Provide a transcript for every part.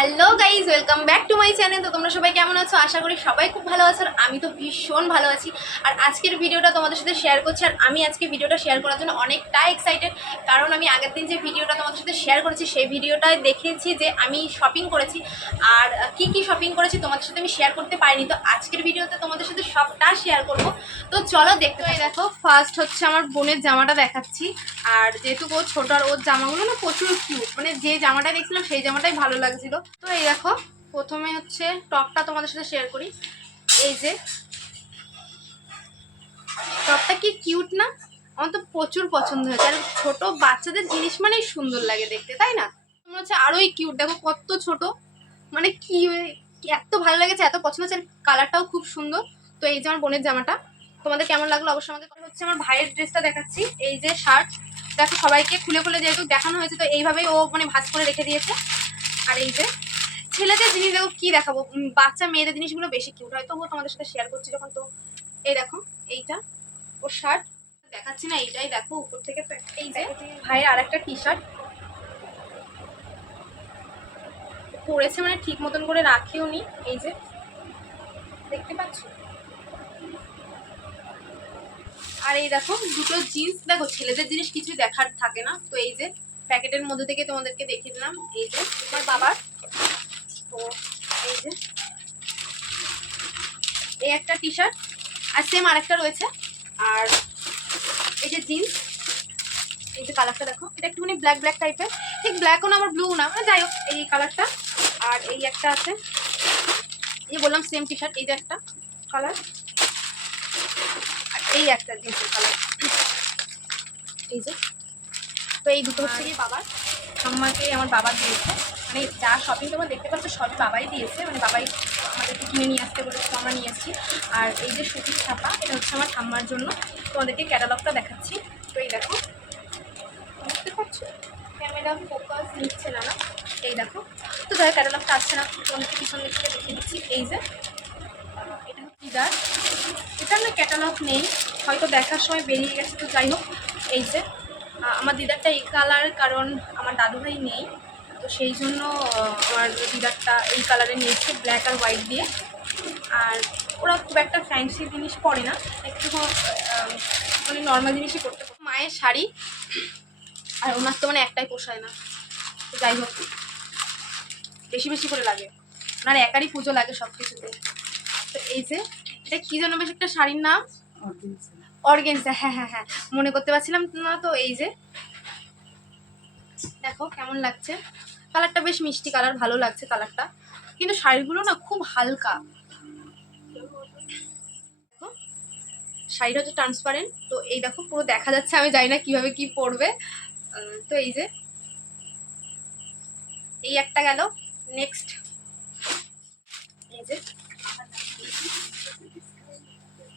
Hello guys welcome back to my channel. তো তোমরা সবাই কেমন আছো? আশা করি সবাই খুব ভালো আছো আর আমি তো ভীষণ ভালো আছি। আর আজকের ভিডিওটা তোমাদের সাথে শেয়ার করছি আর আমি আজকে ভিডিওটা শেয়ার করার জন্য অনেকটা এক্সাইটেড কারণ আমি আগের দিন যে ভিডিওটা তোমাদের সাথে শেয়ার করেছি, সেই ভিডিওটায় দেখেছি যে আমি শপিং করেছি। আর কি কি শপিং করেছি তোমাদের সাথে আমি শেয়ার করতে পারিনি। তো আজকের ভিডিওতে তোমাদের সাথে সবটা শেয়ার করব। তো চলো দেখতে পাই দেখো ফার্স্ট হচ্ছে আমার বোনের জামাটা দেখাচ্ছি। আর যেহেতু ও ছোট আর ওর জামাগুলো না প্রচুর কিউট মানে যে জামাটা দেখছিলাম, সেই জামাটাই ভালো লাগছিল। তো এই দেখো, প্রথমে হচ্ছে টপটা তোমাদের সাথে শেয়ার করি। এই যে, টপটা কি কিউট না? আমার তো প্রচুর পছন্দ হয়েছে। আর ছোট বাচ্চাদের জিনিস মানেই সুন্দর লাগে দেখতে, তাই না? মনে হচ্ছে আরোই কিউট দেখো কত ছোট। মানে কি, এত ভালো লেগেছে, এত পছন্দ হচ্ছে কালারটাও খুব সুন্দর। তো এই যে আমার বোনের জামাটা। তোমাদের কেমন লাগল? অবশ্যই আমাকে হচ্ছে আমার ভাইয়ের ড্রেসটা দেখাচ্ছি। এই যে শার্ট দেখো সবাইকে খুলে খুলে যেহেতু দেখানো হয়েছে, তো এইভাবেই ও মানে ভাঁজ করে রেখে দিয়েছে। আর এই যে ছেলেদের জিনিস দেখো কি দেখাবো? বাচ্চা মেয়েদের জিনিসগুলো বেশি কিউট হয়। তবুও তোমাদের সাথে শেয়ার করছি যখন তো এই দেখো, এইটা, ওর শার্ট দেখাচ্ছি না, এইটাই দেখো উপর থেকে। এই যে ভাইয়ের আর একটা টি শার্ট পরেছে মানে ঠিক মতন করে রাখেও নি। এই যে, দেখতে পাচ্ছ? আর এই দেখো, দুটো জিন্স দেখো, ছেলেদের জিনিস কিছু দেখার থাকে না। তো এই যে প্যাকেটের মধ্যে থেকে তোমাদেরকে দেখিয়ে দিলাম। এই যে আমার বাবার। তো এই যে, এই একটা টি শার্ট আর সেম আরেকটা রয়েছে। আর এই যে জিন্স এই যে কালারটা দেখো। এটা একটুখানি ব্ল্যাক ব্ল্যাক টাইপের ঠিক ব্ল্যাকও না আমার ব্লু না। মানে যাই হোক, এই কালারটা আর এই একটা আছে। এই বললাম সেম টি শার্ট এই যে একটা কালার আর এই একটা জিন্সের কালার এই যে। তো এই দুটো হচ্ছে কি বাবার ঠাম্মাকে আমার বাবা দিয়েছে। মানে যা শপিং তোমরা দেখতে পাচ্ছ, সবই বাবাই দিয়েছে। মানে বাবাই আমাদেরকে কিনে নিয়ে আসতে বলেছে, আমরা নিয়ে আসছি আর এই যে সুতির ছাপা, এটা হচ্ছে আমার ঠাম্মার জন্য। তোমাদেরকে ক্যাটালগটা দেখাচ্ছি। তো এই দেখো, বুঝতে পারছ? ক্যামেরা ফোকাস নিচ্ছে না না। এই দেখো, তো যাই ক্যাটালগটা আসছে না। তোমাদেরকে পিছন দিক থেকে দেখিয়ে দিচ্ছি। এই যে, এটা হচ্ছে দিদার এটা না ক্যাটালগ নেই। হয়তো দেখার সময় বেরিয়ে গেছে, তো যাই হোক। এই যে আমার দিদারটা এই কালার কারণ আমার দাদুভাই নেই, তো সেই জন্য আমার দিদারটা এই কালারে নিয়েছে ব্ল্যাক আর হোয়াইট দিয়ে। আর ওরা খুব একটা ফ্যান্সি জিনিস পরে না একটু মানে নর্মাল জিনিসই করতে। মায়ের শাড়ি, আর ওনার তো মানে একটাই পোষায় না যাই হোক, বেশি বেশি করে লাগে। ওনার একারই পুজো লাগে সব কিছুতে তো এই যে, এটা কী যেন বেশ একটা শাড়ির নাম? অর্গেন্সা হ্যাঁ হ্যাঁ হ্যাঁ। মনে করতে পারছিলাম না তো, এই যে। দেখো কেমন লাগছে। কালারটা বেশ মিষ্টি কালার, ভালো লাগছে কালারটা। কিন্তু শাড়িগুলো না খুব হালকা। শাড়িটা হচ্ছে ট্রান্সপারেন্ট তো এই দেখো, পুরো দেখা যাচ্ছে, আমি জানি না কীভাবে কি পরবে। তো এই যে। এই একটা গেল নেক্সট এই যে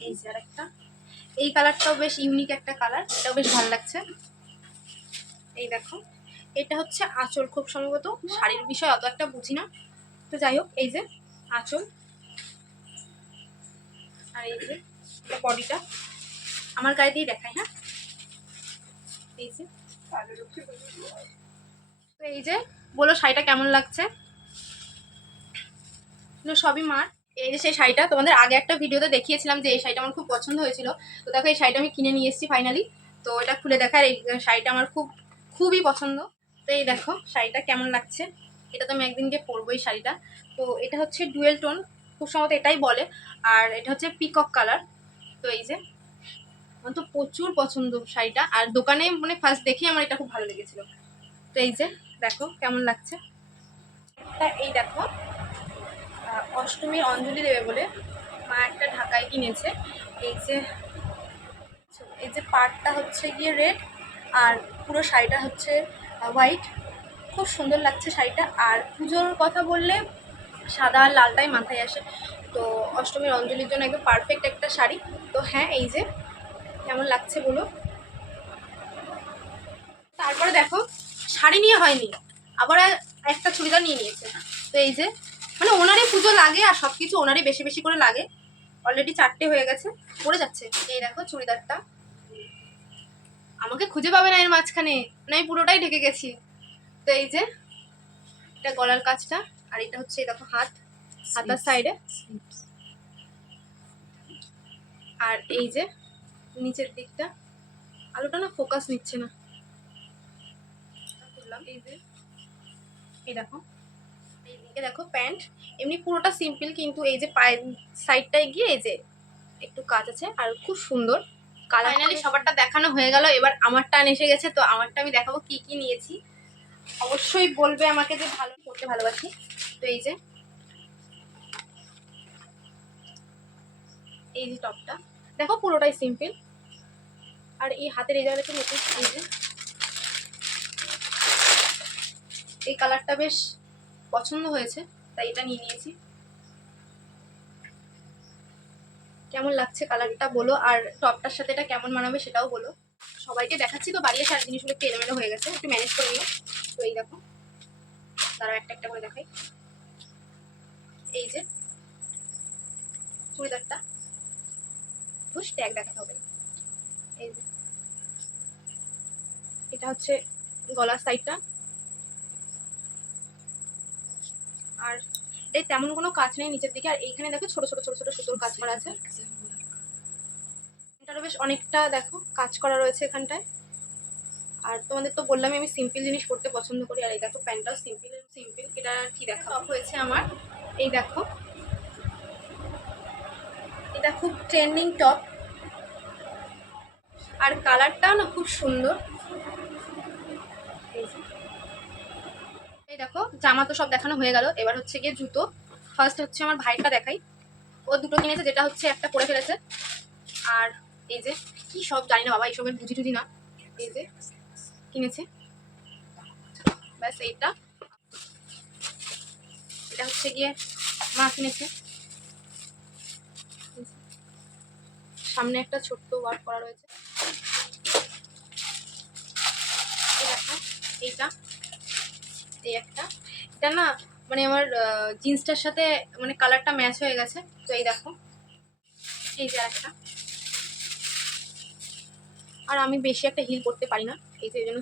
এই যে আরেকটা। এই কালারটাও বেশ ইউনিক একটা কালার, এটাও বেশ ভালো লাগছে। এই দেখো, এটা হচ্ছে আঁচল খুব সম্ভবত, শাড়ির বিষয় অত একটা বুঝি না। তো যাই হোক, এই যে আঁচল। আর এই যে বডিটা, আমার গায়ে দিয়ে দেখাই হ্যাঁ? এই যে, তো এই যে, বলো শাড়িটা কেমন লাগছে? সবই মার। এই যে সেই শাড়িটা তোমাদের আগে একটা ভিডিওতে দেখিয়েছিলাম যে এই শাড়িটা আমার খুব পছন্দ হয়েছিল। তো দেখো এই শাড়িটা আমি কিনে নিয়ে এসেছি ফাইনালি তো এটা খুলে দেখার এই শাড়িটা আমার খুব, খুবই পছন্দ। তো এই দেখো শাড়িটা কেমন লাগছে। এটা তো আমি একদিন গিয়ে পরবো এই শাড়িটা। তো এটা হচ্ছে ডুয়েল টোন খুব সম্ভবত এটাই বলে। আর এটা হচ্ছে পিকক কালার তো এই যে, আমার তো প্রচুর পছন্দ শাড়িটা। আর দোকানে মানে ফার্স্ট দেখেই আমার এটা খুব ভালো লেগেছিল। তো এই যে, দেখো কেমন লাগছে। এই দেখো অষ্টমীর অঞ্জলি দেবে বলে মা একটা ঢাকায় কিনেছে। এই যে এই যে পাড়টা হচ্ছে গিয়ে রেড আর পুরো শাড়িটা হচ্ছে হোয়াইট। খুব সুন্দর লাগছে শাড়িটা। আর পুজোর কথা বললে সাদা আর লালটাই মাথায় আসে। তো অষ্টমীর অঞ্জলির জন্য একদম পারফেক্ট একটা শাড়ি। তো হ্যাঁ এই যে, কেমন লাগছে বলো? তারপরে দেখো, শাড়ি নিয়ে হয়নি। আবার একটা চুড়িদার নিয়ে নিয়েছে। তো এই যে মানে ওনারই পুজো লাগে আর সব কিছু ওনারই বেশি বেশি করে লাগে। অলরেডি চারটে হয়ে গেছে পড়ে যাচ্ছে। এই দেখো চুড়িদারটা। আমাকে খুঁজে পাবে না এর মাঝখানে না আমি পুরোটাই ঢেকে গেছি। তো এই যে এটা গলার কাজটা আর এটা হচ্ছে এই দেখো হাত হাতার সাইডে আর এই যে নিচের দিকটা আলোটা না ফোকাস নিচ্ছে না। এই যে এই দেখো। এইদিকে দেখো প্যান্ট এমনি পুরোটা সিম্পল কিন্তু এই যে পায়ের সাইডটায় গিয়ে এই যে একটু কাজ আছে আর খুব সুন্দর। কালার ফাইনালি সবারটা দেখানো হয়ে গেল এবার আমার টান এসে গেছে তো আমারটা আমি দেখাবো কি কি নিয়েছি। অবশ্যই বলবে আমাকে যে ভালো করতে ভালোবাসি। তো এই যে এই যে টপটা। দেখো পুরোটাই সিম্পল আর এই হাতের এই জায়গাটা নতুন এই যে এই কালারটা বেশ পছন্দ হয়েছে, তাই এটা নিয়ে নিয়েছি। কেমন লাগছে কালারটা বলো, আর টপটার সাথে এটা কেমন মানাবে সেটাও বলো। সবাইকে দেখাচ্ছি, তো বাড়িয়ে সারা জিনিসগুলো একটু এলোমেলো হয়ে গেছে, একটু ম্যানেজ করে নিও। তো এই দেখো তারা একটা একটা করে দেখাই। এই যে, চুড়িদারটা। বুঝ ট্যাগ দেখাতে হবে। এই যে, এটা হচ্ছে গলার সাইডটা আর এই তেমন কোনো কাজ নেই নিচের দিকে। আর এইখানে দেখো ছোট ছোট ছোট ছোট সুতোর কাজ করা আছে। এটারও বেশ অনেকটা দেখো কাজ করা রয়েছে এখানটায়। আর তোমাদের তো বললাম আমি সিম্পল জিনিস পড়তে পছন্দ করি। আর এই দেখো প্যান্টটাও সিম্পল সিম্পল এটা কি দেখো হয়েছে আমার? এই দেখো। এটা খুব ট্রেন্ডিং টপ আর কালারটাও না খুব সুন্দর এই যে। এই দেখো, জামা তো সব দেখানো হয়ে গেল। এবার হচ্ছে গিয়ে জুতো। ফার্স্ট হচ্ছে আমার ভাইটা দেখাই। ও দুটো কিনেছে, যেটা হচ্ছে একটা পরে ফেলেছে। আর এই যে, কি সব জানি না বাবা এইসবের বুঝি টুঝি না। এই যে, কিনেছে। ব্যাস, এইটা। এটা হচ্ছে গিয়ে মা কিনেছে। সামনে একটা ছোট্ট ওয়ার্ক করা রয়েছে। এইটা। এই একটা। এটা না মানে আমার জিন্সটার সাথে মানে কালারটা ম্যাচ হয়ে গেছে। তো এই দেখো, এই যে একটা আর আমি বেশি একটা হিল করতে পারি না। এই যে জন্য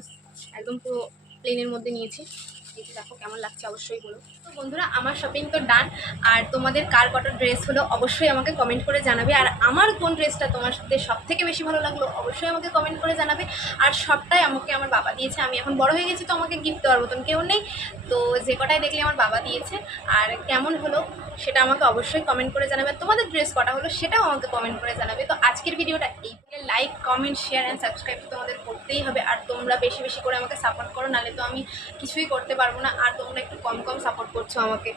একদম পুরো প্লেনের মধ্যে নিয়েছি। যে দেখো কেমন লাগছে অবশ্যই বলো। তো বন্ধুরা, আমার শপিং তো ডান আর তোমাদের কার কটা ড্রেস হলো অবশ্যই আমাকে কমেন্ট করে জানাবে। আর আমার কোন ড্রেসটা তোমার সাথে সব থেকে বেশি ভালো লাগল অবশ্যই আমাকে কমেন্ট করে জানাবে। আর সবটাই আমাকে আমার বাবা দিয়েছে। আমি এখন বড় হয়ে গেছি তো আমাকে গিফট দেওয়ার মতন কেউ নেই। তো যে কটাই দেখলে আমার বাবা দিয়েছে। আর কেমন হলো সেটা আমাকে অবশ্যই কমেন্ট করে জানাবে। তোমাদের ড্রেস কটা হলো সেটাও আমাকে কমেন্ট করে জানাবে। তো আজকের ভিডিওটা এই like comment share and subscribe তোমাদের করতেই হবে। আর তোমরা বেশি বেশি করে আমাকে সাপোর্ট করো, নাহলে তো আমি কিছুই করতে পারব না। আর তোমরা একটু কম কম সাপোর্ট করছ আমাকে।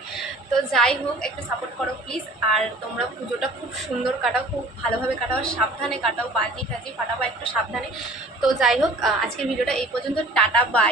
তো যাই হোক, একটু সাপোর্ট করো প্লিজ আর তোমরা পুজোটা খুব সুন্দর কাটাও, খুব ভালোভাবে কাটাও। সাবধানে কাটাও বাজি টাজি ফাটাও একটু সাবধানে। তো যাই হোক আজকের ভিডিওটা এই পর্যন্ত। Tata bye